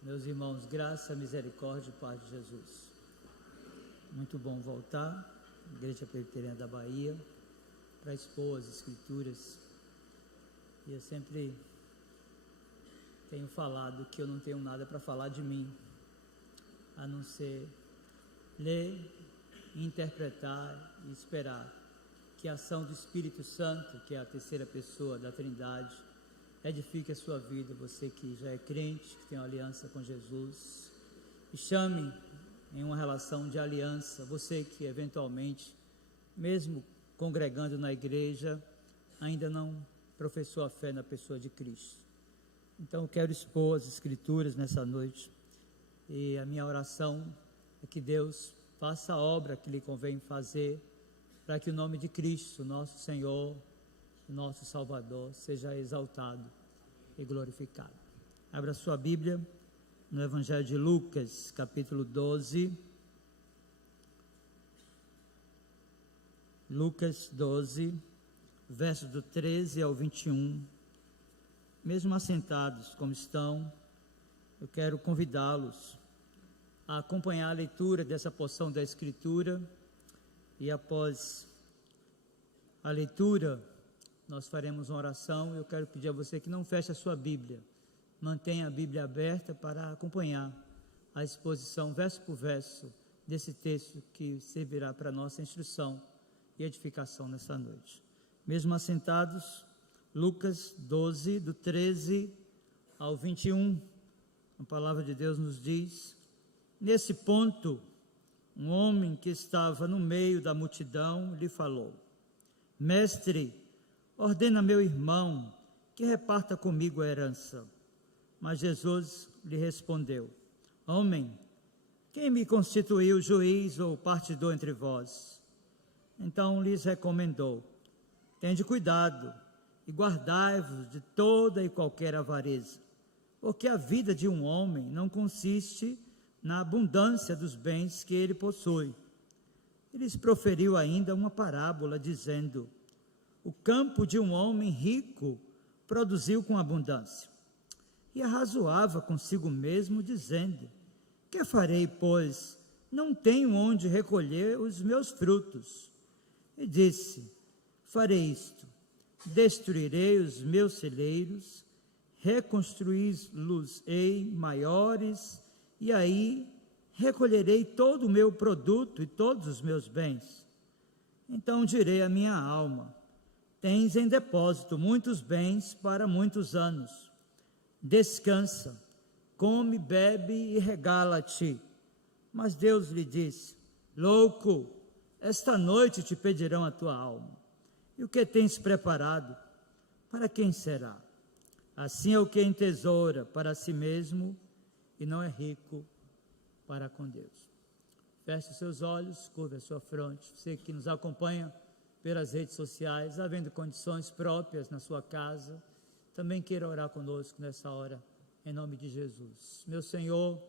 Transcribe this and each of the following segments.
Meus irmãos, graça, misericórdia e paz de Jesus. Muito bom voltar, Igreja Presbiteriana da Bahia, para expor as Escrituras. E eu sempre tenho falado que eu não tenho nada para falar de mim, a não ser ler, interpretar e esperar que a ação do Espírito Santo, que é a terceira pessoa da Trindade, edifique a sua vida, você que já é crente, que tem uma aliança com Jesus, e chame em uma relação de aliança, você que eventualmente, mesmo congregando na igreja, ainda não professou a fé na pessoa de Cristo. Então eu quero expor as Escrituras nessa noite, e a minha oração é que Deus faça a obra que lhe convém fazer, para que o nome de Cristo, nosso Senhor, nosso Salvador, seja exaltado e glorificado. Abra sua Bíblia no Evangelho de Lucas, capítulo 12. Lucas 12, versos do 13 ao 21. Mesmo assentados como estão, eu quero convidá-los a acompanhar a leitura dessa porção da Escritura, e após a leitura nós faremos uma oração. Eu quero pedir a você que não feche a sua Bíblia, mantenha a Bíblia aberta para acompanhar a exposição verso por verso desse texto que servirá para nossa instrução e edificação nessa noite. Mesmo assentados, Lucas 12, do 13 ao 21, a palavra de Deus nos diz: nesse ponto, um homem que estava no meio da multidão lhe falou: Mestre, ordena meu irmão que reparta comigo a herança. Mas Jesus lhe respondeu: Homem, quem me constituiu juiz ou partidor entre vós? Então lhes recomendou: Tende cuidado e guardai-vos de toda e qualquer avareza, porque a vida de um homem não consiste na abundância dos bens que ele possui. Ele lhes proferiu ainda uma parábola, dizendo: o campo de um homem rico produziu com abundância. E arrazoava consigo mesmo, dizendo: que farei, pois não tenho onde recolher os meus frutos? E disse: farei isto, destruirei os meus celeiros, reconstruí-los-ei maiores, e aí recolherei todo o meu produto e todos os meus bens. Então direi à minha alma: tens em depósito muitos bens para muitos anos. Descansa, come, bebe e regala-te. Mas Deus lhe disse: louco, esta noite te pedirão a tua alma. E o que tens preparado, para quem será? Assim é o que entesoura para si mesmo e não é rico para com Deus. Feche seus olhos, curva a sua fronte. Você que nos acompanha pelas redes sociais, havendo condições próprias na sua casa, também queira orar conosco nessa hora, em nome de Jesus. Meu Senhor,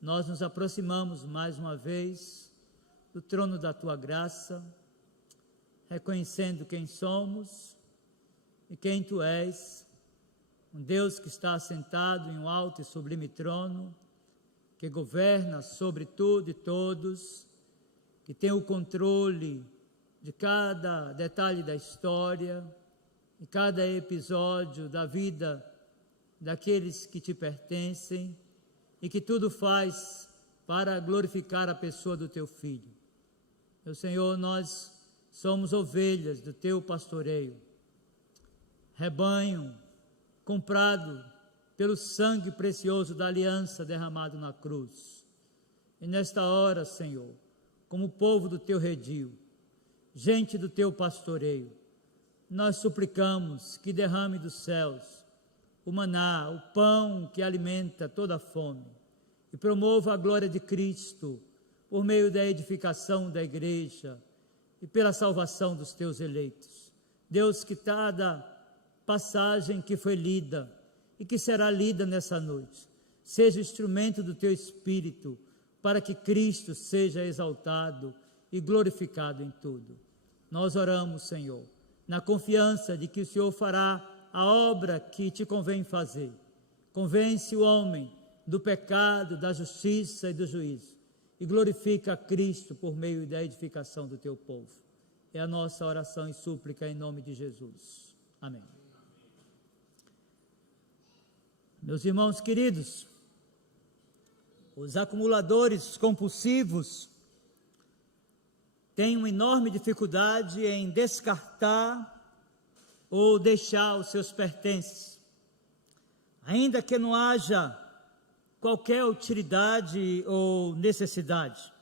nós nos aproximamos mais uma vez do trono da tua graça, reconhecendo quem somos e quem tu és, um Deus que está assentado em um alto e sublime trono, que governa sobre tudo e todos, que tem o controle de cada detalhe da história, de cada episódio da vida daqueles que te pertencem, e que tudo faz para glorificar a pessoa do teu Filho. Meu Senhor, nós somos ovelhas do teu pastoreio, rebanho comprado pelo sangue precioso da aliança derramado na cruz. E nesta hora, Senhor, como povo do teu redil, gente do teu pastoreio, nós suplicamos que derrame dos céus o maná, o pão que alimenta toda a fome, e promova a glória de Cristo por meio da edificação da igreja e pela salvação dos teus eleitos. Deus, que cada passagem que foi lida e que será lida nessa noite seja instrumento do teu Espírito, para que Cristo seja exaltado e glorificado em tudo. Nós oramos, Senhor, na confiança de que o Senhor fará a obra que te convém fazer. Convence o homem do pecado, da justiça e do juízo, e glorifica a Cristo por meio da edificação do teu povo. É a nossa oração e súplica em nome de Jesus. Amém. Meus irmãos queridos, os acumuladores compulsivos têm uma enorme dificuldade em descartar ou deixar os seus pertences, ainda que não haja qualquer utilidade ou necessidade.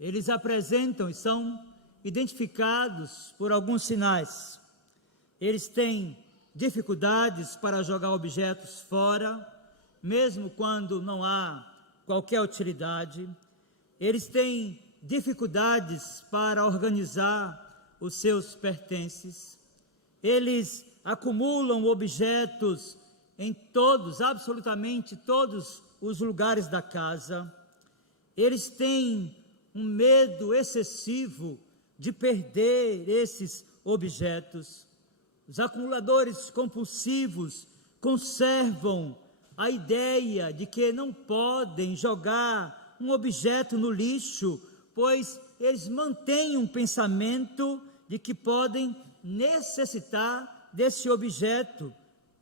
Eles apresentam e são identificados por alguns sinais. Eles têm dificuldades para jogar objetos fora, mesmo quando não há qualquer utilidade. Eles têm dificuldades para organizar os seus pertences. Eles acumulam objetos em todos, absolutamente todos os lugares da casa. Eles têm um medo excessivo de perder esses objetos. Os acumuladores compulsivos conservam a ideia de que não podem jogar um objeto no lixo, pois eles mantêm um pensamento de que podem necessitar desse objeto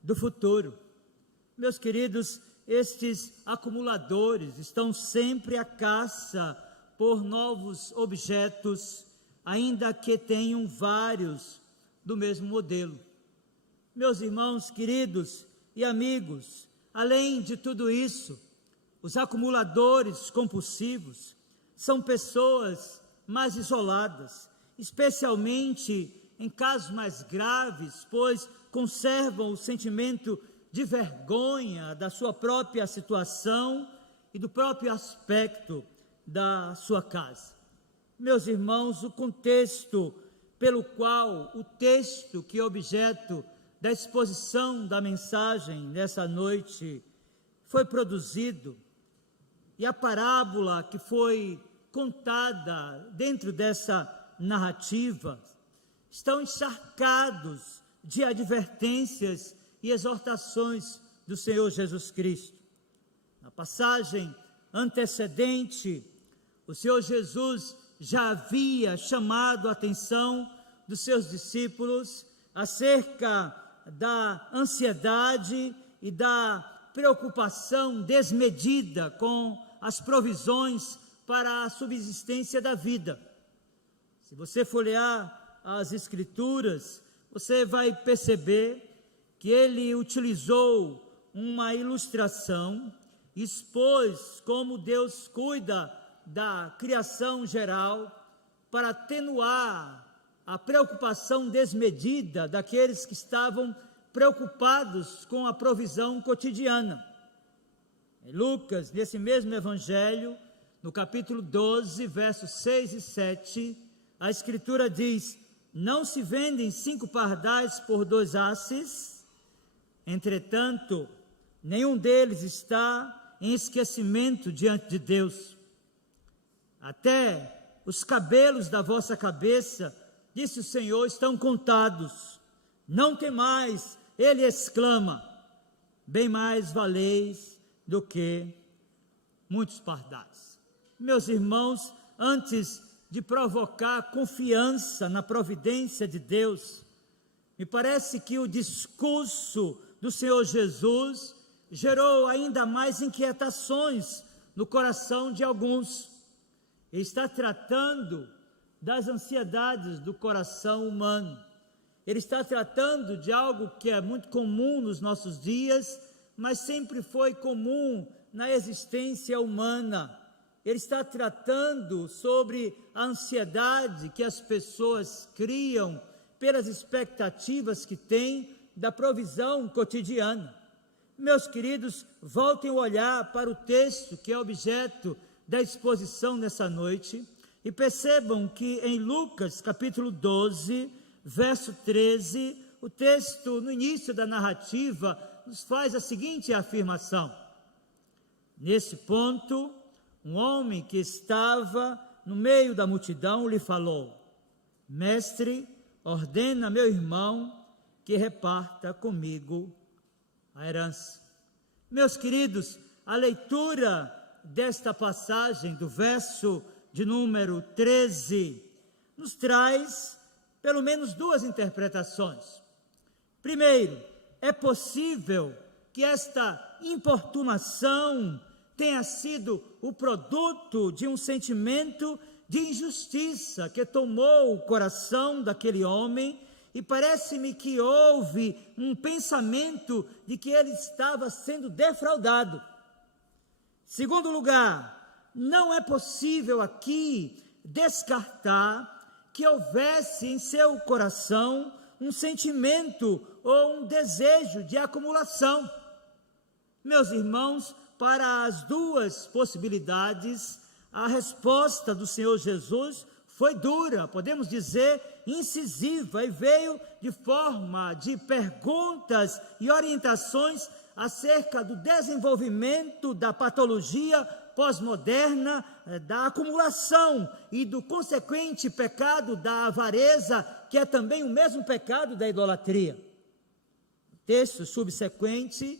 do futuro. Meus queridos, estes acumuladores estão sempre à caça por novos objetos, ainda que tenham vários do mesmo modelo. Meus irmãos queridos e amigos, além de tudo isso, os acumuladores compulsivos são pessoas mais isoladas, especialmente em casos mais graves, pois conservam o sentimento de vergonha da sua própria situação e do próprio aspecto da sua casa. Meus irmãos, o contexto pelo qual o texto que é objeto da exposição da mensagem nessa noite foi produzido e a parábola que foi contada dentro dessa narrativa estão encharcados de advertências e exortações do Senhor Jesus Cristo. Na passagem antecedente, o Senhor Jesus já havia chamado a atenção dos seus discípulos acerca da ansiedade e da preocupação desmedida com as provisões para a subsistência da vida. Se você folhear as Escrituras, você vai perceber que ele utilizou uma ilustração, expôs como Deus cuida da criação geral para atenuar a preocupação desmedida daqueles que estavam preocupados com a provisão cotidiana. Em Lucas, nesse mesmo evangelho, no capítulo 12, versos 6 e 7, a Escritura diz: não se vendem 5 pardais por 2 asses, entretanto, nenhum deles está em esquecimento diante de Deus. Até os cabelos da vossa cabeça, disse o Senhor, estão contados. Não temais, ele exclama, bem mais valeis do que muitos pardais. Meus irmãos, antes de provocar confiança na providência de Deus, me parece que o discurso do Senhor Jesus gerou ainda mais inquietações no coração de alguns. Ele está tratando das ansiedades do coração humano. Ele está tratando de algo que é muito comum nos nossos dias, mas sempre foi comum na existência humana. Ele está tratando sobre a ansiedade que as pessoas criam pelas expectativas que têm da provisão cotidiana. Meus queridos, voltem o olhar para o texto que é objeto da exposição nessa noite e percebam que em Lucas capítulo 12, verso 13, o texto no início da narrativa nos faz a seguinte afirmação: nesse ponto, um homem que estava no meio da multidão lhe falou: mestre, ordena meu irmão que reparta comigo a herança. Meus queridos, a leitura desta passagem, do verso de número 13, nos traz pelo menos duas interpretações. Primeiro, é possível que esta importunação tenha sido o produto de um sentimento de injustiça que tomou o coração daquele homem, e parece-me que houve um pensamento de que ele estava sendo defraudado. Segundo lugar, não é possível aqui descartar que houvesse em seu coração um sentimento ou um desejo de acumulação. Meus irmãos, para as duas possibilidades, a resposta do Senhor Jesus foi dura, podemos dizer incisiva, e veio de forma de perguntas e orientações acerca do desenvolvimento da patologia pós-moderna, da acumulação e do consequente pecado da avareza, que é também o mesmo pecado da idolatria. O texto subsequente,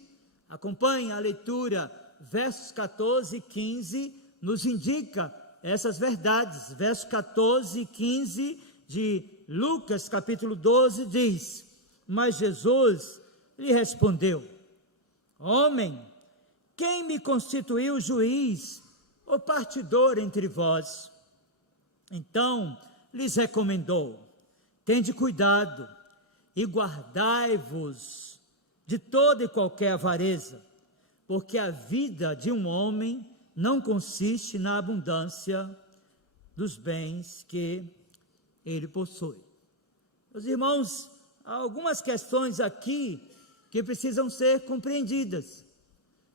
acompanhe a leitura, versos 14 e 15, nos indica essas verdades. Versos 14 e 15 de Lucas, capítulo 12, diz: mas Jesus lhe respondeu: homem, quem me constituiu juiz ou partidor entre vós? Então lhes recomendou: tende cuidado e guardai-vos de toda e qualquer avareza, porque a vida de um homem não consiste na abundância dos bens que ele possui. Meus irmãos, há algumas questões aqui que precisam ser compreendidas.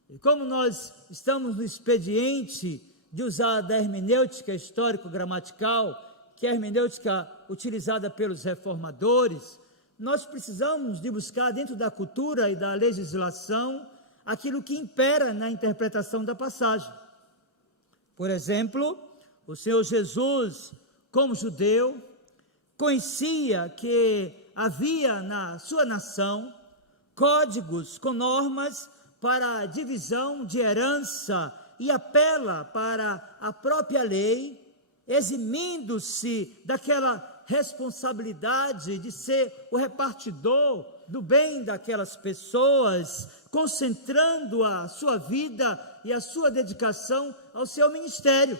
E como nós estamos no expediente de usar da hermenêutica histórico-gramatical, que é a hermenêutica utilizada pelos reformadores, nós precisamos de buscar dentro da cultura e da legislação aquilo que impera na interpretação da passagem. Por exemplo, o Senhor Jesus, como judeu, conhecia que havia na sua nação códigos com normas para a divisão de herança e apela para a própria lei, eximindo-se daquela responsabilidade de ser o repartidor do bem daquelas pessoas, concentrando a sua vida e a sua dedicação ao seu ministério.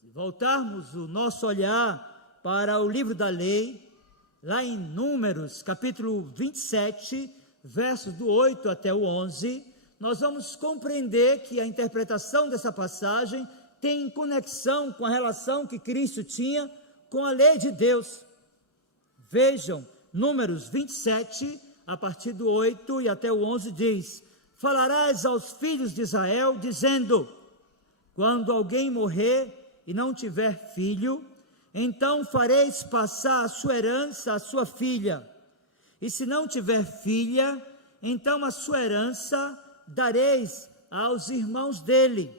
Se voltarmos o nosso olhar para o livro da lei, lá em Números, capítulo 27, versos do 8 até o 11, nós vamos compreender que a interpretação dessa passagem tem conexão com a relação que Cristo tinha com a lei de Deus. Vejam, Números 27, a partir do 8 e até o 11 diz: falarás aos filhos de Israel, dizendo: quando alguém morrer e não tiver filho, então fareis passar a sua herança à sua filha, e se não tiver filha, então a sua herança dareis aos irmãos dele.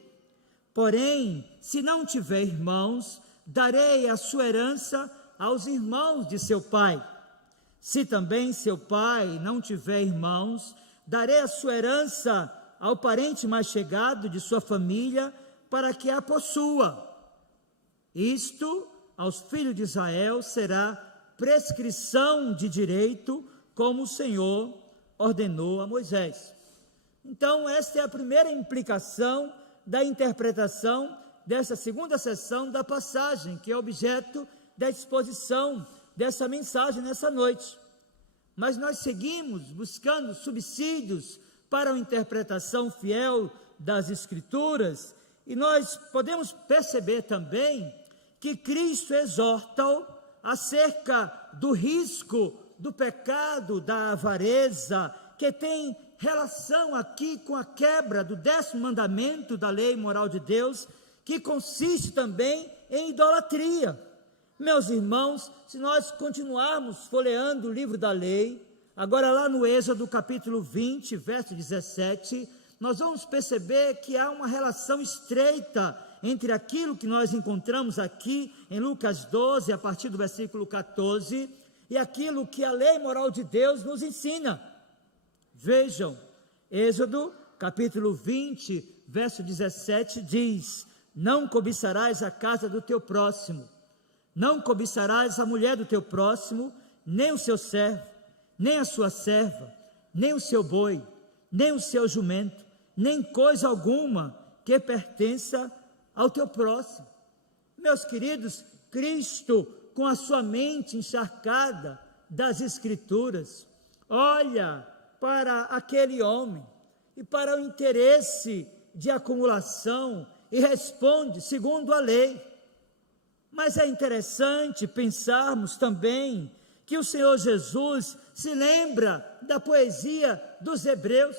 Porém, se não tiver irmãos, darei a sua herança aos irmãos de seu pai. Se também seu pai não tiver irmãos, darei a sua herança ao parente mais chegado de sua família, para que a possua. Isto, aos filhos de Israel, será prescrição de direito, como o Senhor ordenou a Moisés. Então, esta é a primeira implicação da interpretação dessa segunda seção da passagem, que é objeto da exposição dessa mensagem nessa noite. Mas nós seguimos buscando subsídios para a interpretação fiel das Escrituras, e nós podemos perceber também que Cristo exorta-o acerca do risco do pecado da avareza, que tem relação aqui com a quebra do 10º mandamento da lei moral de Deus, que consiste também em idolatria. Meus irmãos, se nós continuarmos folheando o livro da lei, agora lá no Êxodo capítulo 20, verso 17, nós vamos perceber que há uma relação estreita entre aquilo que nós encontramos aqui em Lucas 12, a partir do versículo 14, e aquilo que a lei moral de Deus nos ensina. Vejam, Êxodo capítulo 20, verso 17 diz: não cobiçarás a casa do teu próximo, não cobiçarás a mulher do teu próximo, nem o seu servo, nem a sua serva, nem o seu boi, nem o seu jumento, nem coisa alguma que pertença ao teu próximo. Meus queridos, Cristo, com a sua mente encharcada das Escrituras, olha para aquele homem e para o interesse de acumulação e responde segundo a lei. Mas é interessante pensarmos também que o Senhor Jesus se lembra da poesia dos Hebreus,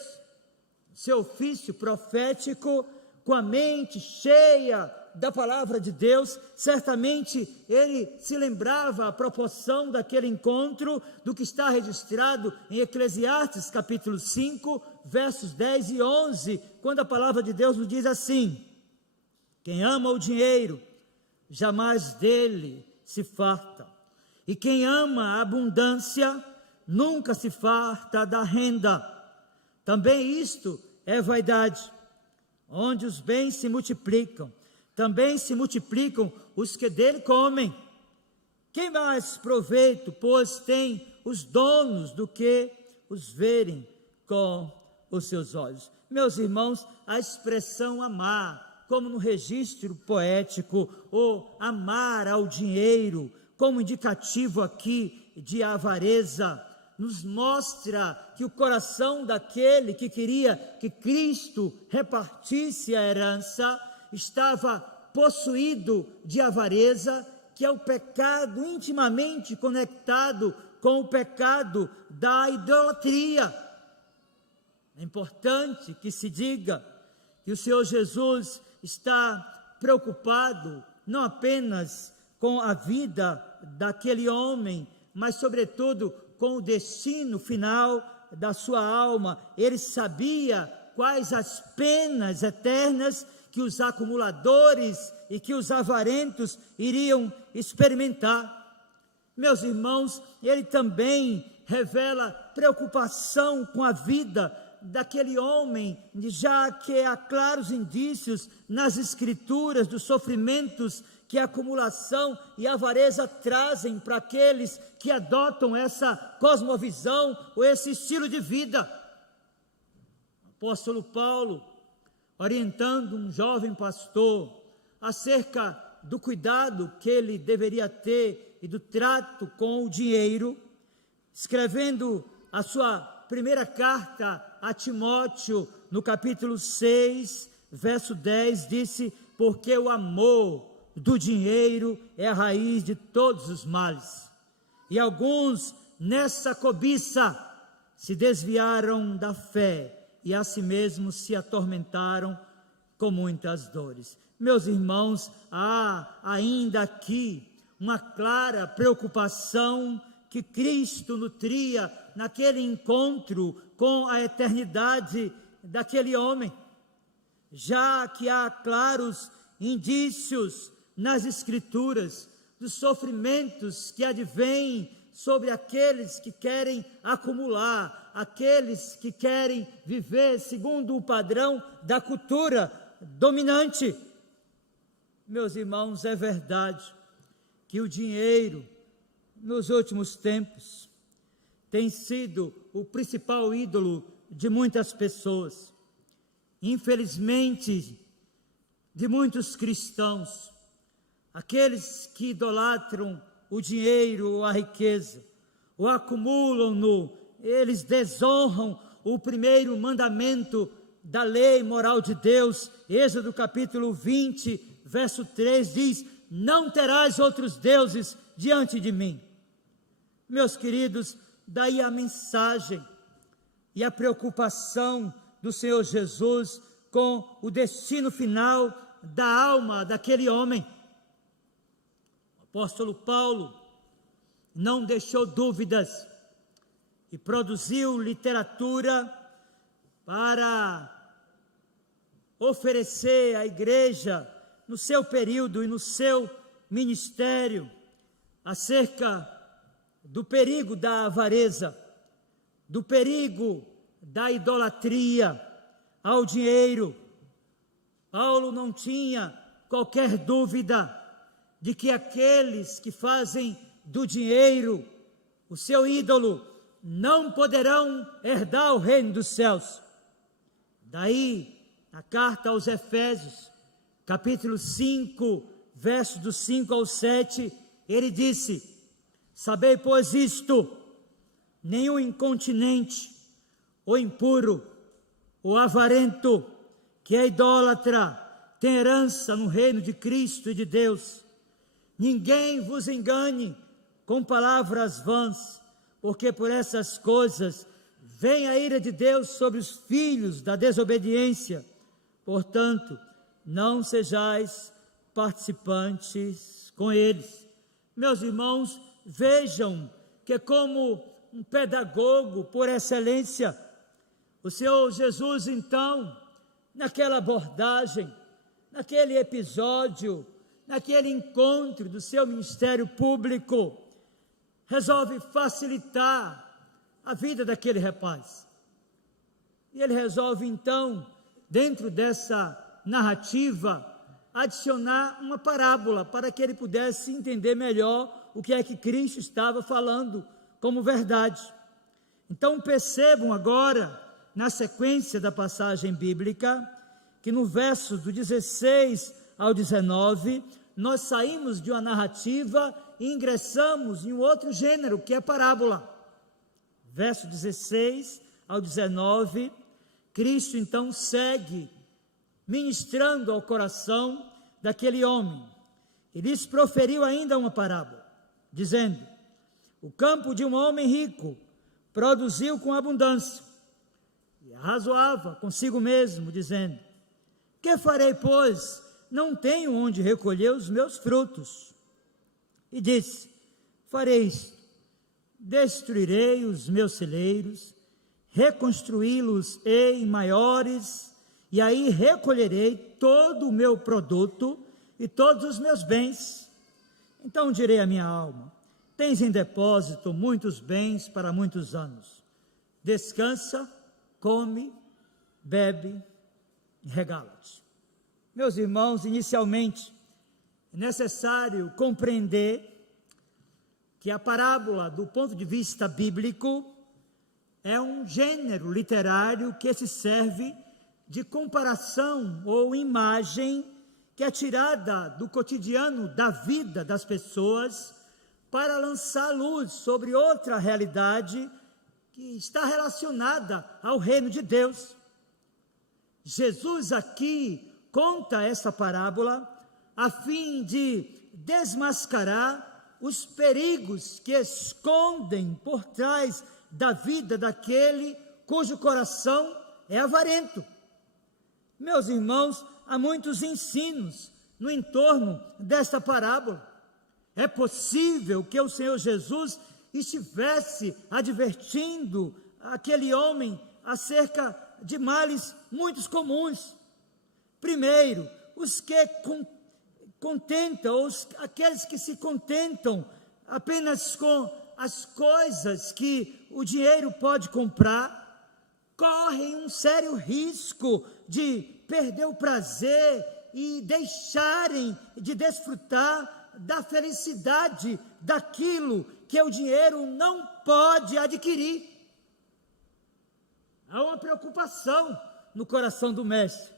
seu ofício profético, com a mente cheia da palavra de Deus. Certamente ele se lembrava a proporção daquele encontro do que está registrado em Eclesiastes capítulo 5, versos 10 e 11, quando a palavra de Deus nos diz assim: quem ama o dinheiro, jamais dele se farta, e quem ama a abundância, nunca se farta da renda. Também isto é vaidade. Onde os bens se multiplicam, também se multiplicam os que dele comem. Quem mais proveito, pois, tem os donos do que os verem com os seus olhos? Meus irmãos, a expressão amar, como no registro poético, ou amar ao dinheiro, como indicativo aqui de avareza, nos mostra que o coração daquele que queria que Cristo repartisse a herança estava possuído de avareza, que é o pecado intimamente conectado com o pecado da idolatria. É importante que se diga que o Senhor Jesus está preocupado não apenas com a vida daquele homem, mas sobretudo com o destino final da sua alma. Ele sabia quais as penas eternas que os acumuladores e que os avarentos iriam experimentar. Meus irmãos, ele também revela preocupação com a vida daquele homem, já que há claros indícios nas Escrituras dos sofrimentos que a acumulação e a avareza trazem para aqueles que adotam essa cosmovisão ou esse estilo de vida. O apóstolo Paulo, orientando um jovem pastor acerca do cuidado que ele deveria ter e do trato com o dinheiro, escrevendo a sua primeira carta a Timóteo, no capítulo 6, verso 10, disse: porque o amor do dinheiro é a raiz de todos os males, e alguns nessa cobiça se desviaram da fé e a si mesmos se atormentaram com muitas dores. Meus irmãos, há ainda aqui uma clara preocupação que Cristo nutria naquele encontro com a eternidade daquele homem, já que há claros indícios nas Escrituras dos sofrimentos que advêm sobre aqueles que querem acumular, aqueles que querem viver segundo o padrão da cultura dominante. Meus irmãos, é verdade que o dinheiro, nos últimos tempos, tem sido o principal ídolo de muitas pessoas, infelizmente, de muitos cristãos. Aqueles que idolatram o dinheiro ou a riqueza, ou acumulam-no, eles desonram o primeiro mandamento da lei moral de Deus. Êxodo capítulo 20, verso 3 diz: não terás outros deuses diante de mim. Meus queridos, daí a mensagem e a preocupação do Senhor Jesus com o destino final da alma daquele homem. O apóstolo Paulo não deixou dúvidas e produziu literatura para oferecer à igreja, no seu período e no seu ministério, acerca do perigo da avareza, do perigo da idolatria, ao dinheiro. Paulo não tinha qualquer dúvida de que aqueles que fazem do dinheiro o seu ídolo não poderão herdar o reino dos céus. Daí, na carta aos Efésios, capítulo 5, versos do 5 ao 7, ele disse: sabei, pois, isto: nenhum incontinente, ou impuro, ou avarento, que é idólatra, tem herança no reino de Cristo e de Deus. Ninguém vos engane com palavras vãs, porque por essas coisas vem a ira de Deus sobre os filhos da desobediência. Portanto, não sejais participantes com eles. Meus irmãos, vejam que, como um pedagogo por excelência, o Senhor Jesus, então, naquela abordagem, naquele episódio, naquele encontro do seu ministério público, resolve facilitar a vida daquele rapaz. E ele resolve, então, dentro dessa narrativa, adicionar uma parábola para que ele pudesse entender melhor o que é que Cristo estava falando como verdade. Então percebam agora, na sequência da passagem bíblica, que no verso do 16 ao 19, nós saímos de uma narrativa e ingressamos em um outro gênero, que é parábola. Verso 16 ao 19, Cristo então segue ministrando ao coração daquele homem. E lhes proferiu ainda uma parábola, dizendo: o campo de um homem rico produziu com abundância, e arrazoava consigo mesmo, dizendo: que farei, pois? Não tenho onde recolher os meus frutos. E disse: farei isto: destruirei os meus celeiros, reconstruí-los-ei maiores, e aí recolherei todo o meu produto e todos os meus bens. Então direi à minha alma: tens em depósito muitos bens para muitos anos. Descansa, come, bebe, regala-te. Meus irmãos, inicialmente, é necessário compreender que a parábola, do ponto de vista bíblico, é um gênero literário que se serve de comparação ou imagem que é tirada do cotidiano da vida das pessoas para lançar luz sobre outra realidade que está relacionada ao reino de Deus. Jesus aqui conta essa parábola a fim de desmascarar os perigos que escondem por trás da vida daquele cujo coração é avarento. Meus irmãos, há muitos ensinos no entorno desta parábola. É possível que o Senhor Jesus estivesse advertindo aquele homem acerca de males muito comuns. Primeiro, os que contentam, aqueles que se contentam apenas com as coisas que o dinheiro pode comprar, correm um sério risco de perder o prazer e deixarem de desfrutar da felicidade daquilo que o dinheiro não pode adquirir. Há uma preocupação no coração do mestre,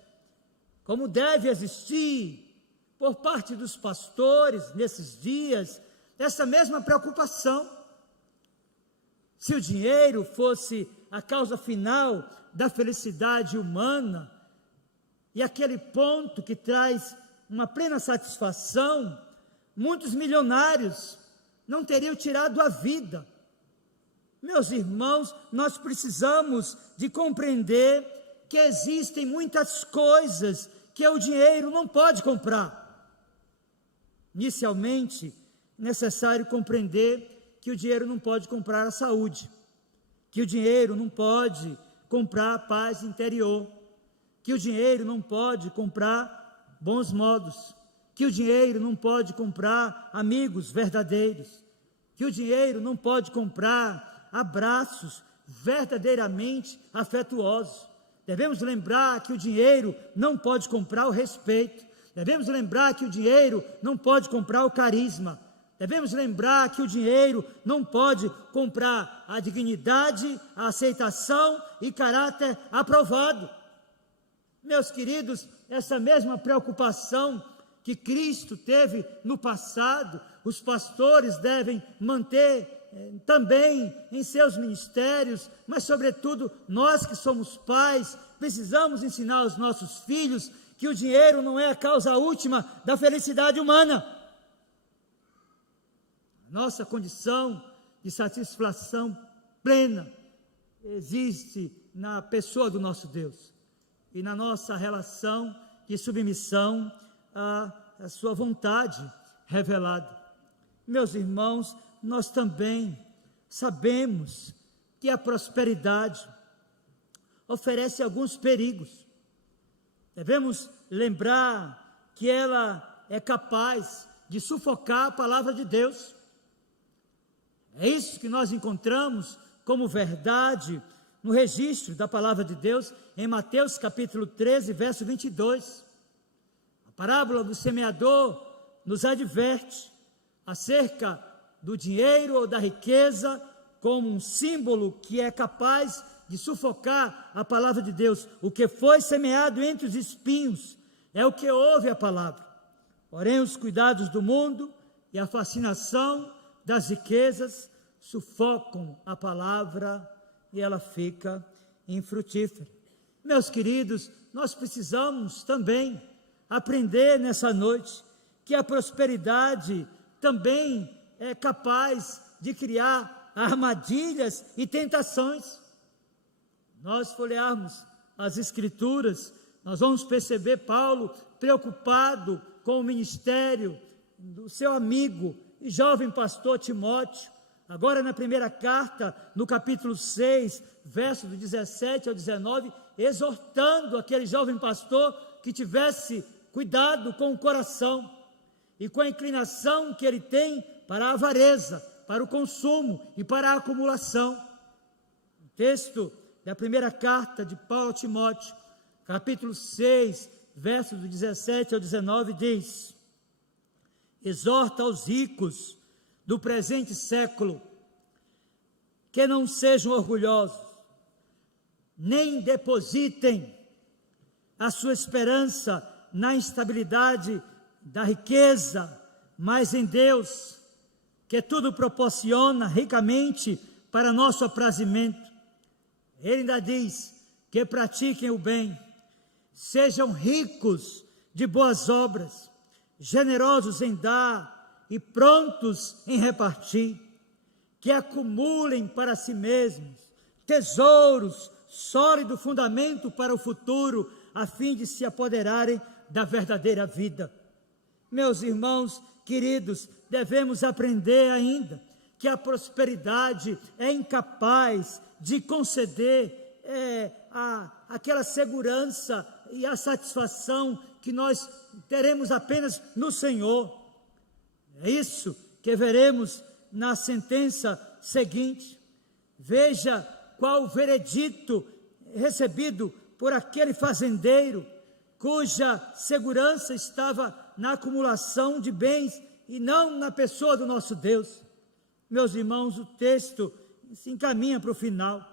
como deve existir por parte dos pastores nesses dias, essa mesma preocupação. Se o dinheiro fosse a causa final da felicidade humana, e aquele ponto que traz uma plena satisfação, muitos milionários não teriam tirado a vida. Meus irmãos, nós precisamos de compreender que existem muitas coisas que o dinheiro não pode comprar. Inicialmente, é necessário compreender que o dinheiro não pode comprar a saúde, que o dinheiro não pode comprar a paz interior, que o dinheiro não pode comprar bons modos, que o dinheiro não pode comprar amigos verdadeiros, que o dinheiro não pode comprar abraços verdadeiramente afetuosos. Devemos lembrar que o dinheiro não pode comprar o respeito. Devemos lembrar que o dinheiro não pode comprar o carisma. Devemos lembrar que o dinheiro não pode comprar a dignidade, a aceitação e caráter aprovado. Meus queridos, essa mesma preocupação que Cristo teve no passado, os pastores devem manter também em seus ministérios, mas sobretudo nós que somos pais, precisamos ensinar aos nossos filhos que o dinheiro não é a causa última da felicidade humana. Nossa condição de satisfação plena existe na pessoa do nosso Deus e na nossa relação de submissão à sua vontade revelada. Meus irmãos, nós também sabemos que a prosperidade oferece alguns perigos. Devemos lembrar que ela é capaz de sufocar a palavra de Deus. É isso que nós encontramos como verdade no registro da palavra de Deus em Mateus capítulo 13, verso 22. A parábola do semeador nos adverte acerca do dinheiro ou da riqueza como um símbolo que é capaz de sufocar a palavra de Deus. O que foi semeado entre os espinhos é o que ouve a palavra. Porém, os cuidados do mundo e a fascinação das riquezas sufocam a palavra e ela fica infrutífera. Meus queridos, nós precisamos também aprender nessa noite que a prosperidade também é capaz de criar armadilhas e tentações. Nós folhearmos as Escrituras, nós vamos perceber Paulo preocupado com o ministério do seu amigo e jovem pastor Timóteo. Agora na primeira carta, no capítulo 6, verso do 17 ao 19, exortando aquele jovem pastor que tivesse cuidado com o coração e com a inclinação que ele tem para a avareza, para o consumo e para a acumulação. O texto da primeira carta de Paulo a Timóteo, capítulo 6, versos do 17 ao 19, diz: exorta aos ricos do presente século que não sejam orgulhosos, nem depositem a sua esperança na instabilidade da riqueza, mas em Deus, que tudo proporciona ricamente para nosso aprazimento. Ele ainda diz que pratiquem o bem, sejam ricos de boas obras, generosos em dar e prontos em repartir, que acumulem para si mesmos tesouros, sólido fundamento para o futuro, a fim de se apoderarem da verdadeira vida. Meus irmãos queridos, devemos aprender ainda que a prosperidade é incapaz de conceder aquela segurança e a satisfação que nós teremos apenas no Senhor. É isso que veremos na sentença seguinte. Veja qual o veredito recebido por aquele fazendeiro, cuja segurança estava na acumulação de bens e não na pessoa do nosso Deus. Meus irmãos, o texto se encaminha para o final,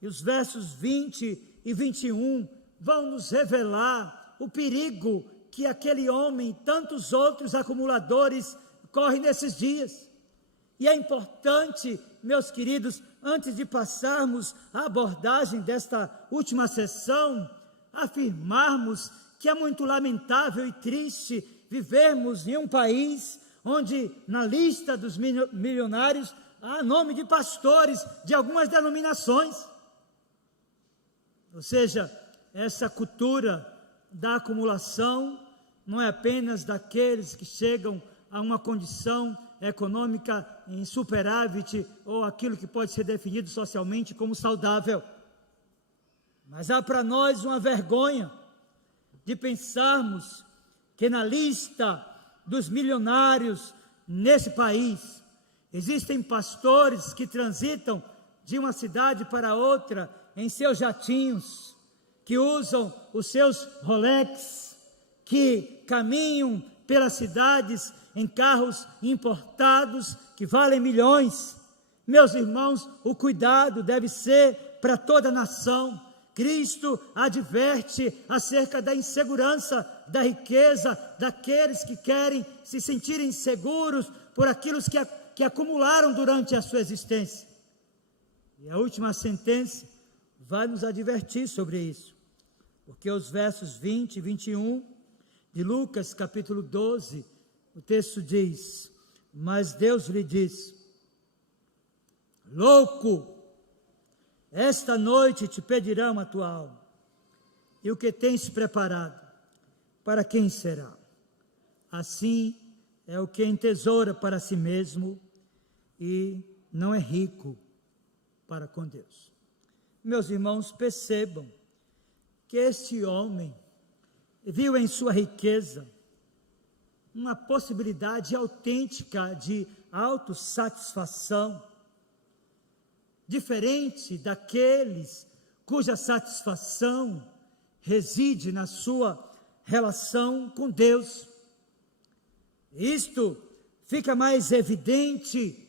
e os versos 20 e 21 vão nos revelar o perigo que aquele homem e tantos outros acumuladores correm nesses dias. E é importante, meus queridos, antes de passarmos à abordagem desta última sessão, afirmarmos que é muito lamentável e triste vivermos em um país onde na lista dos milionários há nome de pastores de algumas denominações. Ou seja, essa cultura da acumulação não é apenas daqueles que chegam a uma condição econômica em superávit ou aquilo que pode ser definido socialmente como saudável, mas há para nós uma vergonha de pensarmos que na lista dos milionários nesse país existem pastores que transitam de uma cidade para outra em seus jatinhos, que usam os seus Rolex, que caminham pelas cidades em carros importados que valem milhões. Meus irmãos, o cuidado deve ser para toda a nação. Cristo adverte acerca da insegurança, da riqueza, daqueles que querem se sentirem seguros por aquilo que acumularam durante a sua existência. E a última sentença vai nos advertir sobre isso, porque os versos 20 e 21 de Lucas capítulo 12, o texto diz: mas Deus lhe disse: louco, esta noite te pedirão a tua alma, e o que tens preparado, para quem será? Assim é o que entesoura para si mesmo, e não é rico para com Deus. Meus irmãos, percebam que este homem viu em sua riqueza uma possibilidade autêntica de autossatisfação, diferente daqueles cuja satisfação reside na sua relação com Deus. Isto fica mais evidente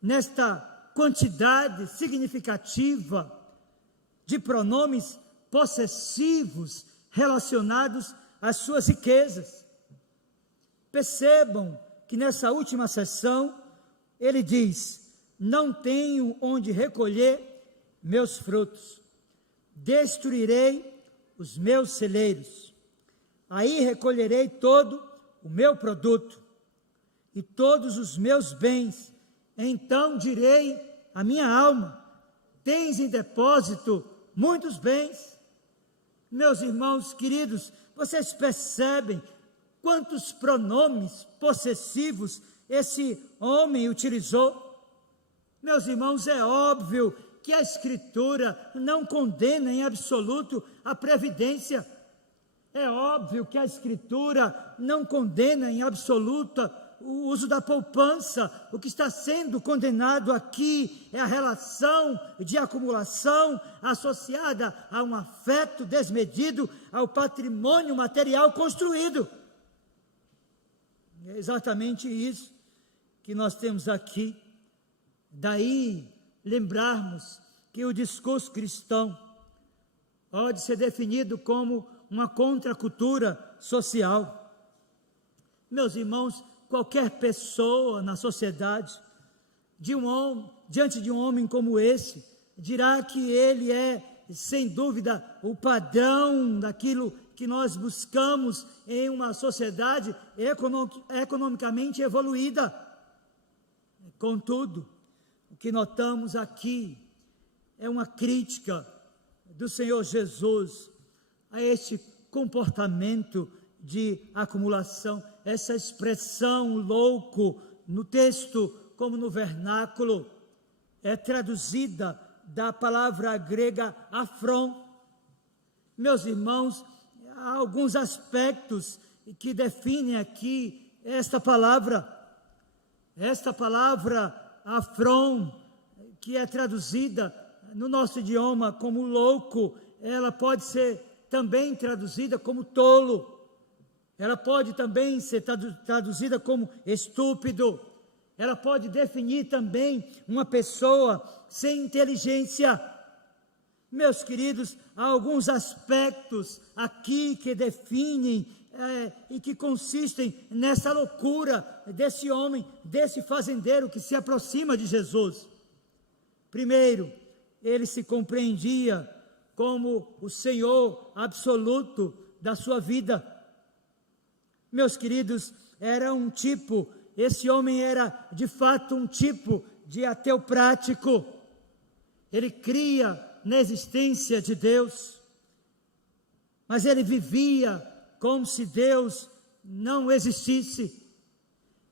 nesta quantidade significativa de pronomes possessivos relacionados às suas riquezas. Percebam que nessa última sessão ele diz: não tenho onde recolher meus frutos, destruirei os meus celeiros, aí recolherei todo o meu produto e todos os meus bens. Então direi à minha alma: tens em depósito muitos bens. Meus irmãos queridos, vocês percebem quantos pronomes possessivos esse homem utilizou? Meus irmãos, é óbvio que a Escritura não condena em absoluto a previdência. É óbvio que a Escritura não condena em absoluta o uso da poupança. O que está sendo condenado aqui é a relação de acumulação associada a um afeto desmedido ao patrimônio material construído. É exatamente isso que nós temos aqui. Daí lembrarmos que o discurso cristão pode ser definido como uma contracultura social. Meus irmãos, qualquer pessoa na sociedade, diante de um homem como esse, dirá que ele é, sem dúvida, o padrão daquilo que nós buscamos em uma sociedade economicamente evoluída. Contudo, o que notamos aqui é uma crítica do Senhor Jesus a este comportamento de acumulação. Essa expressão louco, no texto como no vernáculo, é traduzida da palavra grega afron. Meus irmãos, há alguns aspectos que definem aqui esta palavra afron, que é traduzida no nosso idioma como louco. Ela pode ser também traduzida como tolo. Ela pode também ser traduzida como estúpido. Ela pode definir também uma pessoa sem inteligência. Meus queridos, há alguns aspectos aqui que definem e que consistem nessa loucura desse homem, desse fazendeiro que se aproxima de Jesus. Primeiro, ele se compreendia como o Senhor absoluto da sua vida. Meus queridos, esse homem era de fato um tipo de ateu prático. Ele cria na existência de Deus, mas ele vivia como se Deus não existisse.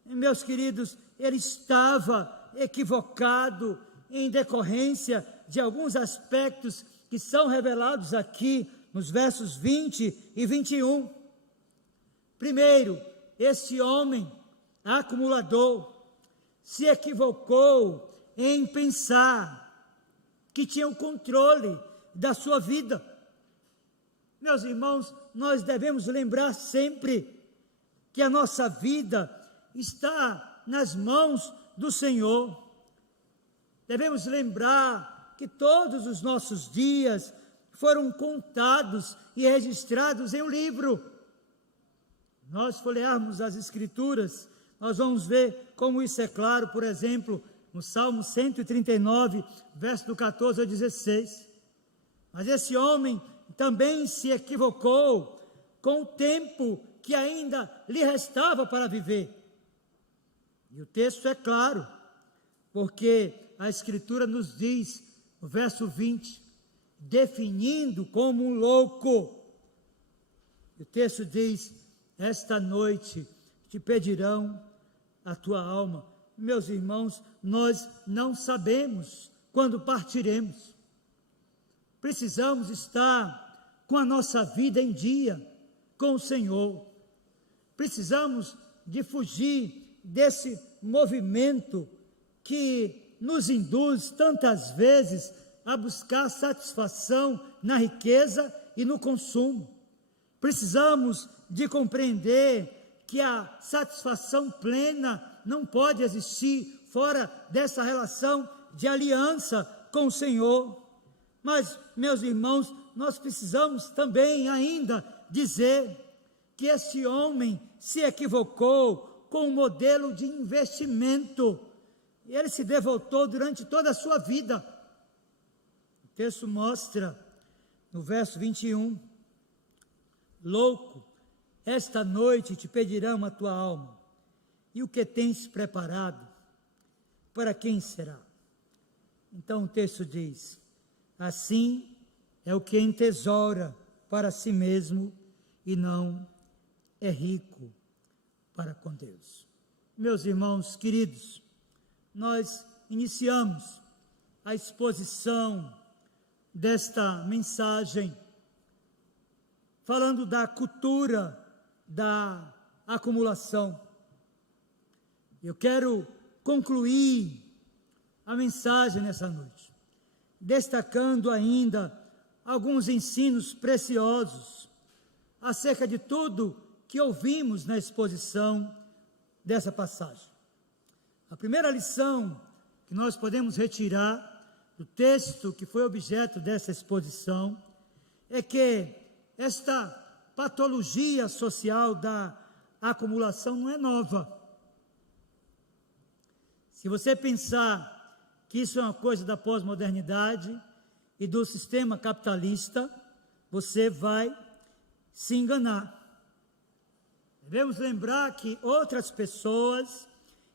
E, meus queridos, ele estava equivocado em decorrência de alguns aspectos que são revelados aqui nos versos 20 e 21. Primeiro, esse homem acumulador se equivocou em pensar que tinha o controle da sua vida. Meus irmãos, nós devemos lembrar sempre que a nossa vida está nas mãos do Senhor. Devemos lembrar que todos os nossos dias foram contados e registrados em um livro. Nós folhearmos as Escrituras, nós vamos ver como isso é claro, por exemplo, no Salmo 139, verso do 14 ao 16. Mas esse homem também se equivocou com o tempo que ainda lhe restava para viver. E o texto é claro, porque a Escritura nos diz, no verso 20, definindo como um louco. O texto diz: esta noite te pedirão a tua alma. Meus irmãos, nós não sabemos quando partiremos. Precisamos estar com a nossa vida em dia com o Senhor. Precisamos de fugir desse movimento que nos induz tantas vezes a buscar satisfação na riqueza e no consumo. Precisamos de compreender que a satisfação plena não pode existir fora dessa relação de aliança com o Senhor. Mas, meus irmãos, nós precisamos também ainda dizer que esse homem se equivocou com o modelo de investimento. Ele se devotou durante toda a sua vida. O texto mostra, no verso 21, louco, esta noite te pedirão a tua alma, e o que tens preparado, para quem será? Então o texto diz: assim é o que entesoura para si mesmo e não é rico para com Deus. Meus irmãos queridos, nós iniciamos a exposição desta mensagem falando da cultura da acumulação. Eu quero concluir a mensagem nessa noite, destacando ainda alguns ensinos preciosos acerca de tudo que ouvimos na exposição dessa passagem. A primeira lição que nós podemos retirar do texto que foi objeto dessa exposição é que esta patologia social da acumulação não é nova. Se você pensar que isso é uma coisa da pós-modernidade e do sistema capitalista, você vai se enganar. Devemos lembrar que outras pessoas,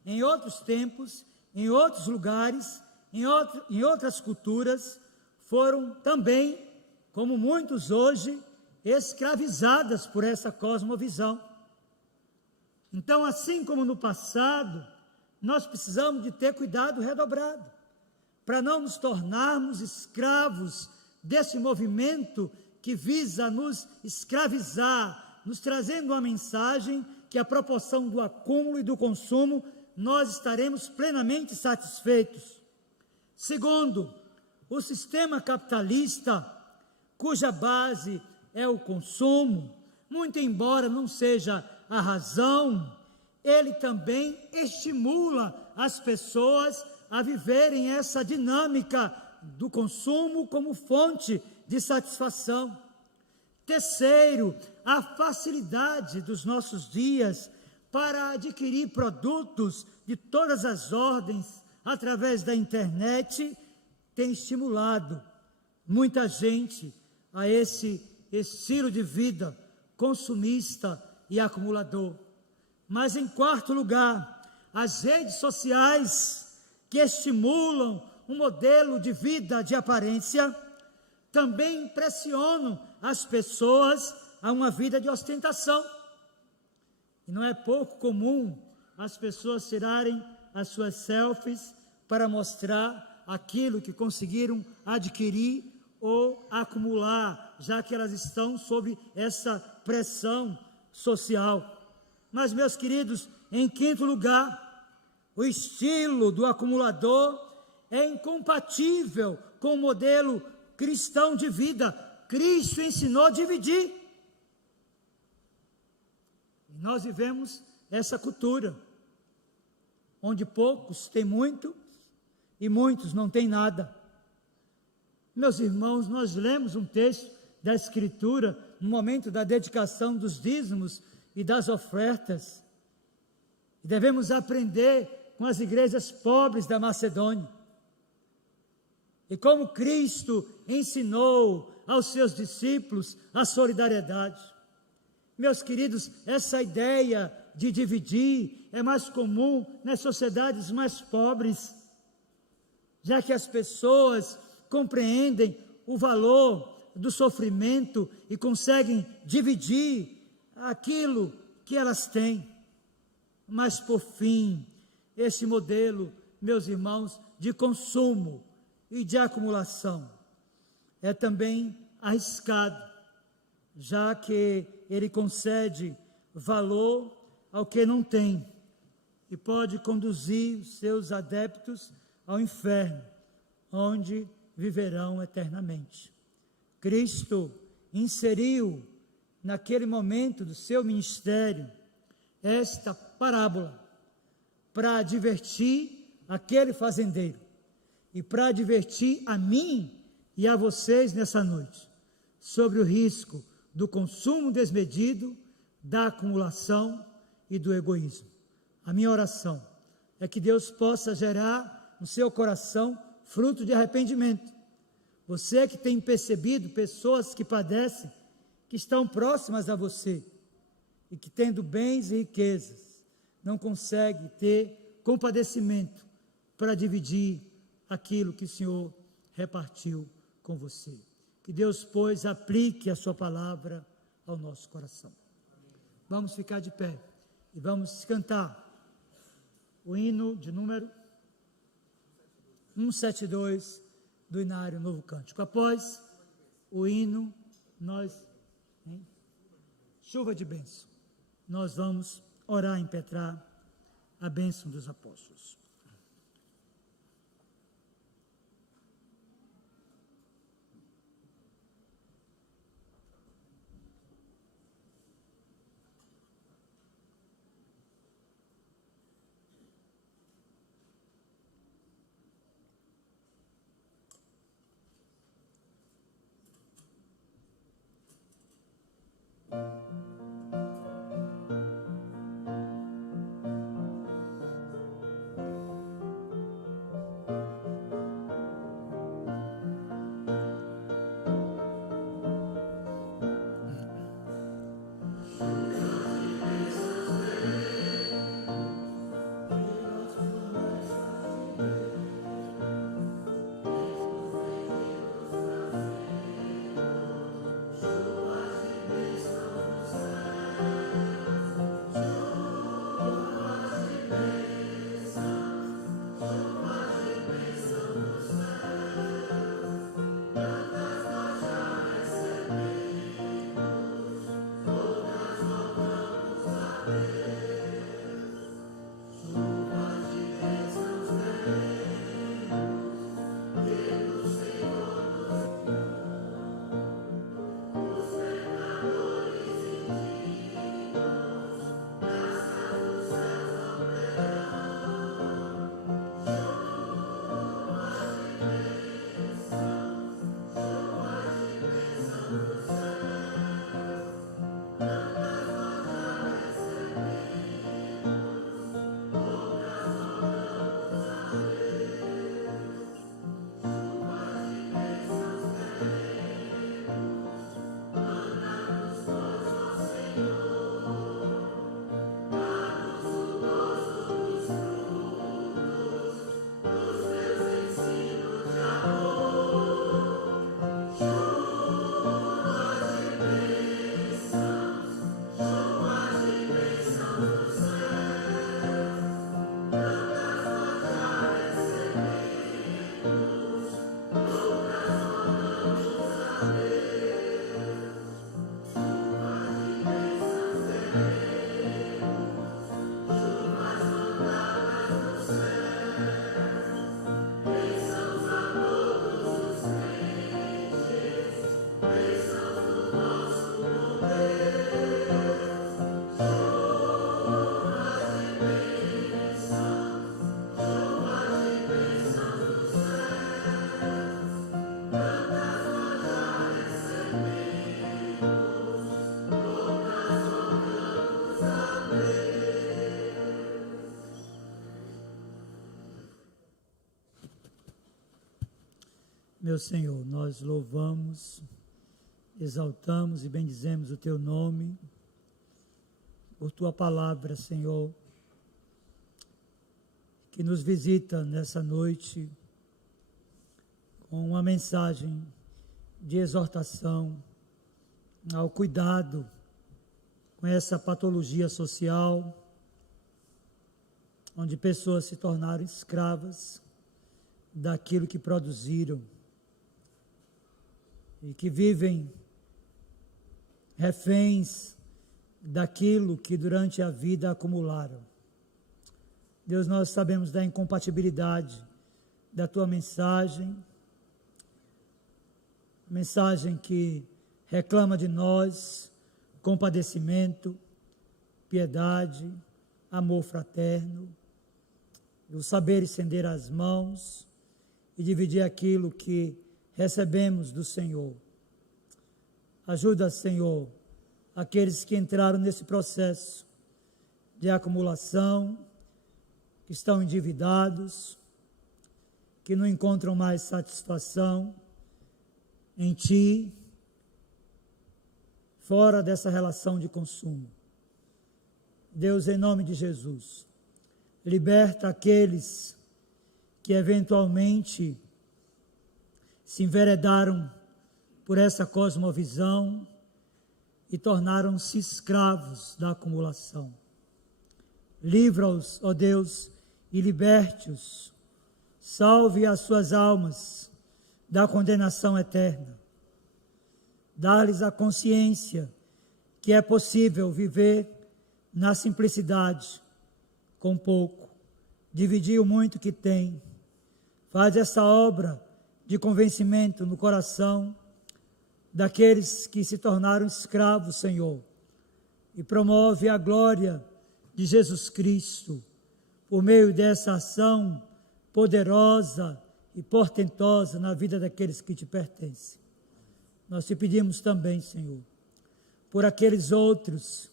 em outros tempos, em outros lugares, em outras culturas, foram também, como muitos hoje, escravizadas por essa cosmovisão. Então, assim como no passado, nós precisamos de ter cuidado redobrado, para não nos tornarmos escravos desse movimento que visa nos escravizar, nos trazendo uma mensagem que a proporção do acúmulo e do consumo nós estaremos plenamente satisfeitos. Segundo, o sistema capitalista, cuja base é o consumo, muito embora não seja a razão, ele também estimula as pessoas a viverem essa dinâmica do consumo como fonte de satisfação. Terceiro, a facilidade dos nossos dias para adquirir produtos de todas as ordens através da internet tem estimulado muita gente a esse estilo de vida consumista e acumulador. Mas, em quarto lugar, as redes sociais que estimulam um modelo de vida de aparência também impressionam as pessoas a uma vida de ostentação. E não é pouco comum as pessoas tirarem as suas selfies para mostrar aquilo que conseguiram adquirir ou acumular, já que elas estão sob essa pressão social. Mas, meus queridos, em quinto lugar, o estilo do acumulador é incompatível com o modelo cristão de vida. Cristo ensinou a dividir. E nós vivemos essa cultura, onde poucos têm muito e muitos não têm nada. Meus irmãos, nós lemos um texto da Escritura no momento da dedicação dos dízimos e das ofertas. E devemos aprender com as igrejas pobres da Macedônia. E como Cristo ensinou aos seus discípulos a solidariedade. Meus queridos, essa ideia de dividir é mais comum nas sociedades mais pobres, já que as pessoas compreendem o valor do sofrimento e conseguem dividir aquilo que elas têm. Mas, por fim, esse modelo, meus irmãos, de consumo e de acumulação é também arriscado, já que ele concede valor ao que não tem e pode conduzir os seus adeptos ao inferno, onde viverão eternamente. Cristo inseriu naquele momento do seu ministério esta parábola para advertir aquele fazendeiro e para advertir a mim e a vocês nessa noite sobre o risco do consumo desmedido, da acumulação e do egoísmo. A minha oração é que Deus possa gerar no seu coração fruto de arrependimento. Você que tem percebido pessoas que padecem, que estão próximas a você e que, tendo bens e riquezas, não consegue ter compadecimento para dividir aquilo que o Senhor repartiu com você. Que Deus, pois, aplique a sua palavra ao nosso coração. Vamos ficar de pé e vamos cantar o hino de número 172 do Inário Novo Cântico. Após o hino, chuva de bênção, nós vamos orar e impetrar a bênção dos apóstolos. Meu Senhor, nós louvamos, exaltamos e bendizemos o Teu nome, por Tua palavra, Senhor, que nos visita nessa noite com uma mensagem de exortação ao cuidado com essa patologia social, onde pessoas se tornaram escravas daquilo que produziram e que vivem reféns daquilo que durante a vida acumularam. Deus, nós sabemos da incompatibilidade da Tua mensagem que reclama de nós compadecimento, piedade, amor fraterno, o saber estender as mãos e dividir aquilo que recebemos do Senhor. Ajuda, Senhor, aqueles que entraram nesse processo de acumulação, que estão endividados, que não encontram mais satisfação em Ti, fora dessa relação de consumo. Deus, em nome de Jesus, liberta aqueles que eventualmente se enveredaram por essa cosmovisão e tornaram-se escravos da acumulação. Livra-os, ó Deus, e liberte-os. Salve as suas almas da condenação eterna. Dá-lhes a consciência que é possível viver na simplicidade, com pouco, dividir o muito que tem. Faz essa obra de convencimento no coração daqueles que se tornaram escravos, Senhor, e promove a glória de Jesus Cristo por meio dessa ação poderosa e portentosa na vida daqueles que Te pertencem. Nós Te pedimos também, Senhor, por aqueles outros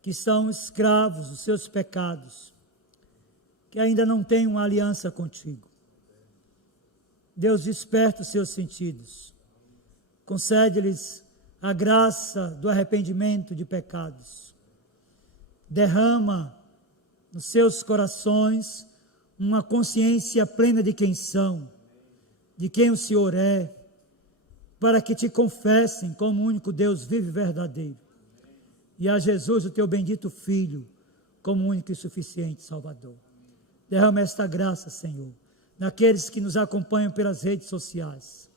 que são escravos dos seus pecados, que ainda não têm uma aliança contigo. Deus, desperta os seus sentidos, concede-lhes a graça do arrependimento de pecados, derrama nos seus corações uma consciência plena de quem são, de quem o Senhor é, para que Te confessem como o único Deus vivo e verdadeiro, e a Jesus, o Teu bendito Filho, como único e suficiente Salvador. Derrama esta graça, Senhor, naqueles que nos acompanham pelas redes sociais,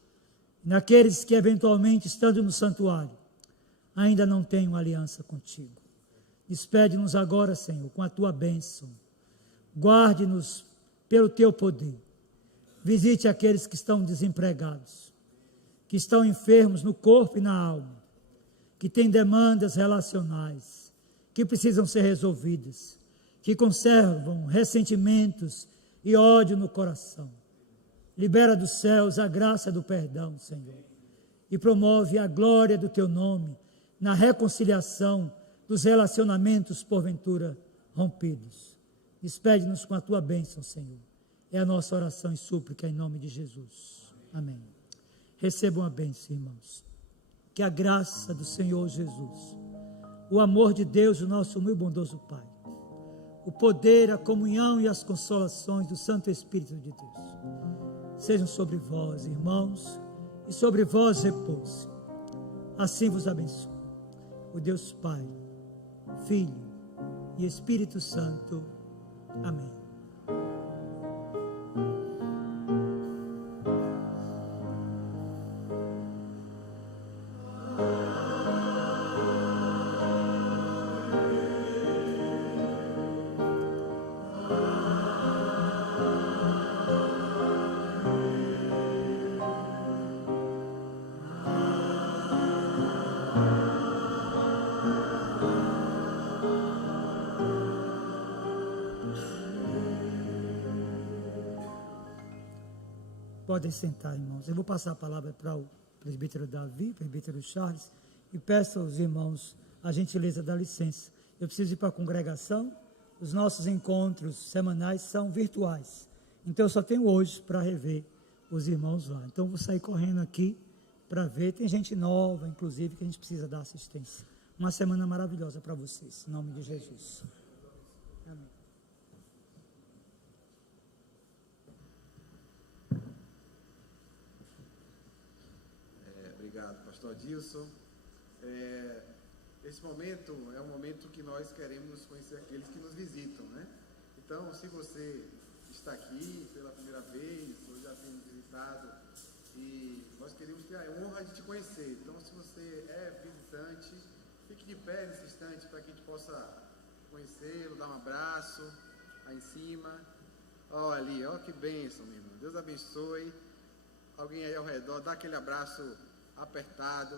naqueles que eventualmente, estando no santuário, ainda não têm uma aliança contigo. Despede-nos agora, Senhor, com a Tua bênção. Guarde-nos pelo Teu poder. Visite aqueles que estão desempregados, que estão enfermos no corpo e na alma, que têm demandas relacionais, que precisam ser resolvidas, que conservam ressentimentos e ódio no coração. Libera dos céus a graça do perdão, Senhor, e promove a glória do Teu nome na reconciliação dos relacionamentos porventura rompidos. Despede-nos com a Tua bênção, Senhor. É a nossa oração e súplica em nome de Jesus. Amém. Recebam a bênção, irmãos. Que a graça do Senhor Jesus, o amor de Deus, o nosso muito bondoso Pai, o poder, a comunhão e as consolações do Santo Espírito de Deus sejam sobre vós, irmãos, e sobre vós repouse. Assim vos abençoe o Deus Pai, Filho e Espírito Santo. Amém. Podem sentar, irmãos. Eu vou passar a palavra para o presbítero Davi, presbítero Charles, e peço aos irmãos a gentileza da licença. Eu preciso ir para a congregação. Os nossos encontros semanais são virtuais. Então, eu só tenho hoje para rever os irmãos lá. Então, vou sair correndo aqui para ver. Tem gente nova, inclusive, que a gente precisa dar assistência. Uma semana maravilhosa para vocês, em nome de Jesus. Amém. Obrigado, pastor Adilson. Esse momento é um momento que nós queremos conhecer aqueles que nos visitam, né? Então, se você está aqui pela primeira vez, ou já tem nos visitado, e nós queremos ter a honra de te conhecer. Então, se você é visitante, fique de pé nesse instante para que a gente possa conhecê-lo, dar um abraço lá em cima. Ó, ali, ó, que bênção, meu irmão. Deus abençoe. Alguém aí ao redor, dá aquele abraço apertado.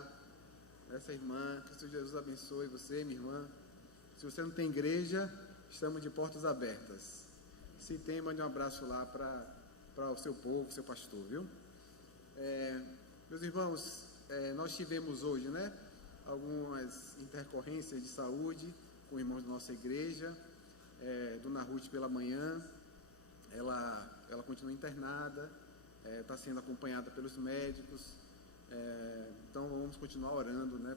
Essa irmã, que o Senhor Jesus abençoe você, minha irmã. Se você não tem igreja, estamos de portas abertas. Se tem, mande um abraço lá para o seu povo, seu pastor, viu? Meus irmãos, nós tivemos hoje, né, algumas intercorrências de saúde com irmãos da nossa igreja. Dona Ruth, pela manhã, ela continua internada, está sendo acompanhada pelos médicos. Então vamos continuar orando, né,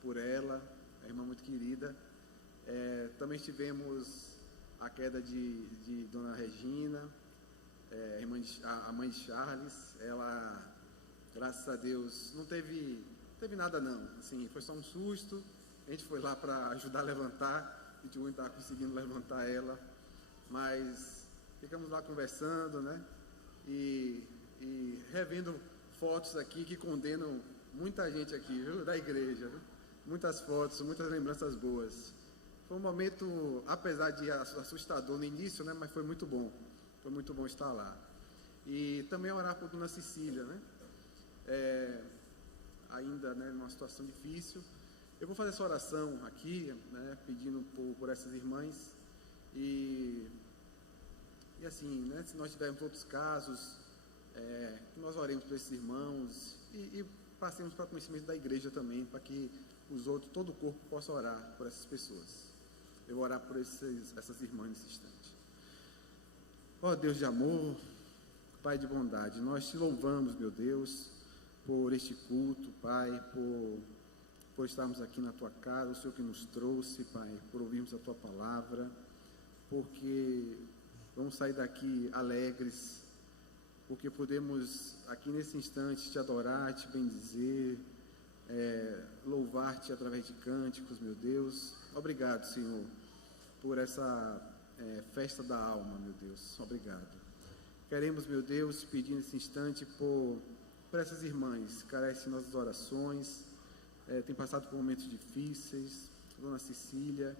por ela, é irmã muito querida. Também tivemos a queda de Dona Regina, a mãe de Charles. Ela, graças a Deus, não teve nada não, assim, foi só um susto. A gente foi lá para ajudar a levantar, a gente não estava conseguindo levantar ela, mas ficamos lá conversando, né, e revendo fotos aqui que condenam muita gente aqui, viu, da igreja, viu? Muitas fotos, muitas lembranças boas. Foi um momento, apesar de assustador no início, né, mas foi muito bom estar lá. E também orar por Dona Cecília, né, ainda, né, numa situação difícil. Eu vou fazer essa oração aqui, né, pedindo por essas irmãs, e assim, né, se nós tivermos outros casos, que nós oremos por esses irmãos e passemos para o conhecimento da igreja também, para que os outros, todo o corpo possa orar por essas pessoas. Eu vou orar por essas irmãs nesse instante. Ó Deus de amor, Pai de bondade, nós te louvamos, meu Deus, por este culto, Pai, por estarmos aqui na tua casa, o Senhor que nos trouxe, Pai, por ouvirmos a tua palavra, porque vamos sair daqui alegres, porque podemos aqui nesse instante te adorar, te bendizer, louvar-te através de cânticos, meu Deus. Obrigado, Senhor, por essa festa da alma, meu Deus. Obrigado. Queremos, meu Deus, pedir nesse instante por essas irmãs que carecem de nossas orações, tem passado por momentos difíceis. Dona Cecília,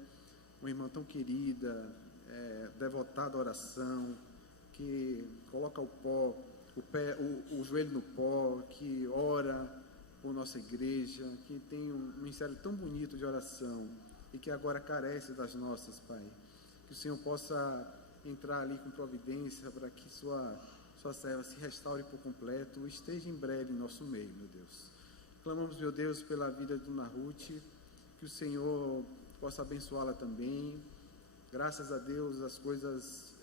uma irmã tão querida, devotada à oração, que coloca o joelho no pó, que ora por nossa igreja, que tem um ministério tão bonito de oração e que agora carece das nossas, Pai. Que o Senhor possa entrar ali com providência para que sua serva se restaure por completo, esteja em breve em nosso meio, meu Deus. Clamamos, meu Deus, pela vida de Dona Ruth, que o Senhor possa abençoá-la também. Graças a Deus as coisas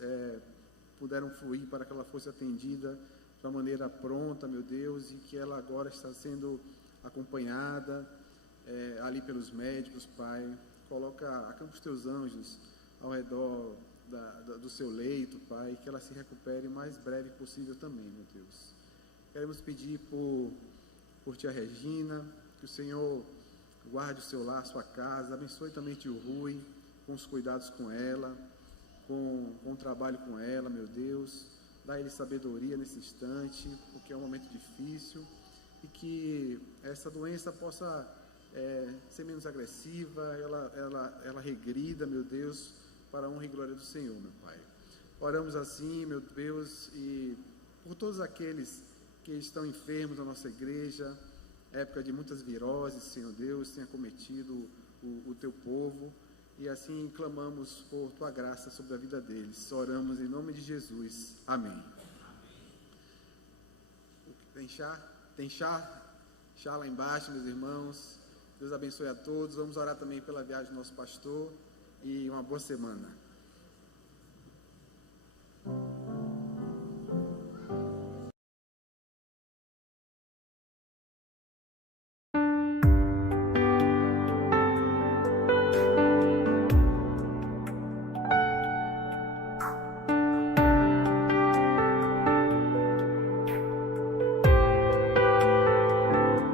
puderam fluir para que ela fosse atendida de uma maneira pronta, meu Deus, e que ela agora está sendo acompanhada ali pelos médicos, Pai. Acampa os teus anjos ao redor do seu leito, Pai, que ela se recupere o mais breve possível também, meu Deus. Queremos pedir por tia Regina, que o Senhor guarde o seu lar, sua casa, abençoe também tio Rui, com os cuidados com ela, com o trabalho com ela, meu Deus. Dá ele sabedoria nesse instante, porque é um momento difícil, e que essa doença possa ser menos agressiva, ela regrida, meu Deus, para a honra e glória do Senhor, meu Pai. Oramos assim, meu Deus, e por todos aqueles que estão enfermos na nossa igreja, época de muitas viroses, Senhor Deus, tenha cometido o teu povo, e assim clamamos por tua graça sobre a vida deles. Oramos em nome de Jesus. Amém. Tem chá? Tem chá? Chá lá embaixo, meus irmãos. Deus abençoe a todos. Vamos orar também pela viagem do nosso pastor e uma boa semana.